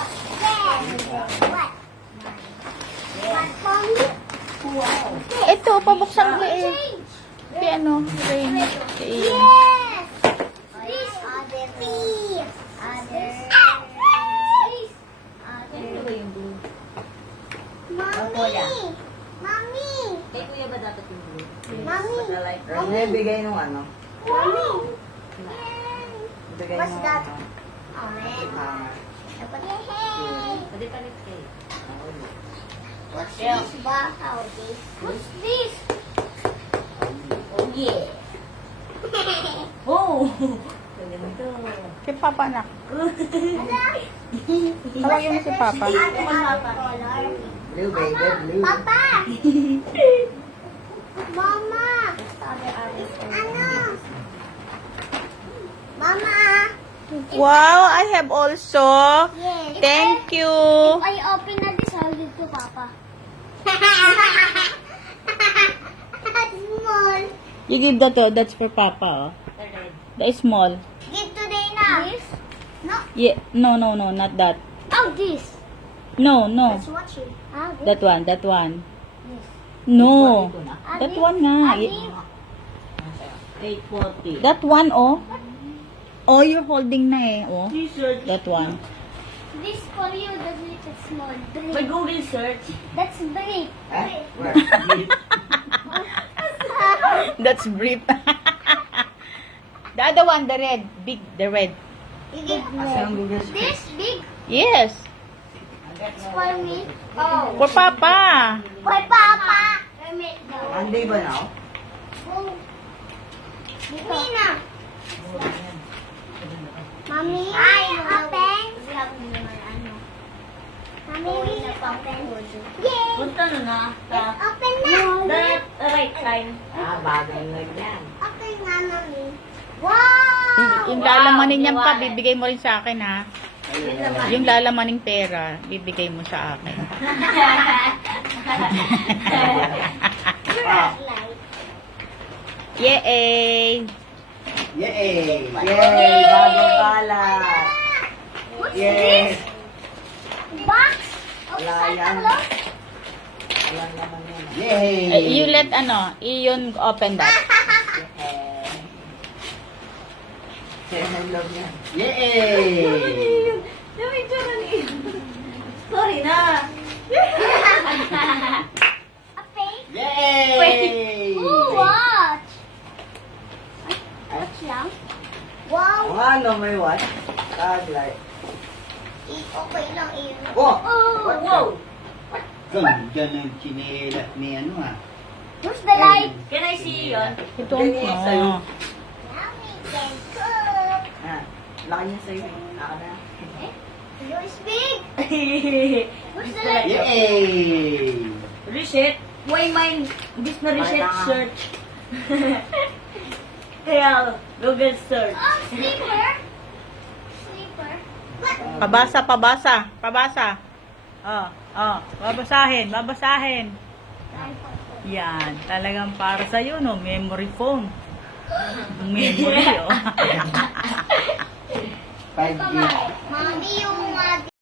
Ito, pabuksan ko eh. Piano, rain. Yes! This other piece. Other. Mommy! Mommy! Kay kuya ba dapat yung blue? Mommy! Ano yung bigay nung ano? Mommy! Bigay What's nung that? ano? Orange. Ah, Yay! Pwede palit kayo. What's this box? How this? What's this? Oh yeah! Oh! Ganito. Si Papa anak. Tawagin mo si Papa. Color. blue baby, blue. Papa! Mama! Ano? Mama! Wow, I have also. Yes. Thank you. If I open na this, I'll give to Papa. Small. You give that to, that's for Papa. Oh. The red. That is small. Give today na. This? No. Yeah, no, not that. Oh, this. No. Let's watch it. Ah, this. That one. This. No. Ito na. That one nga. Adi. 840. That one, oh. Oh, you're holding na eh, oh. T-shirt. That one. This for you, the grip is small. May Grip. Google search. That's grip. Eh? Where? That's brief. The other one, the red. Big, the red. You give Asan ang Google Search? this big. Yes. It's for me. Oh. For Papa. For Papa. Permit daw. Monday ba now? Oh. Dito. Mina. Mami. Ay, open. Mami, will you open? Yay! Punta na na. Let's open na. The right side. Ah, bagay na yan. Open nga, Mami. Wow! Yung lalamanin niyan pa, bibigay mo rin sa akin, ha? Ayun na lang. Yung lalamaning pera, bibigay mo sa akin. Light. Yay! Yay! Yay! Bagong kalat! What's Yay! this? Box of Wala Santa yan. Claus? Walang naman yan. Yay! You let yun open that. Kaya I love yan. Yay! Sorry na. A pink? Yay! Ooh, watch. Watch lang. Wow. Ang ano, may what? Taglight. Okay lang, iyon. Oh! Oh, wow. Ganda ng chinelas ni ano ah. Where's the light? Can I see yun? Ito Ganyan sa'yo. oh. Now we can cook. Ah, laki niya sa'yo eh. Ako na. Yours big. Where's the light? Yay! Reset? Why mine? This na reset Bye na. search. Kaya, Google search. Oh, sleeper. Sleeper. What? Pabasa. Babasahin. Yan, talagang para sa no, memory phone. Memory, oh. 5 gig. Mommy, you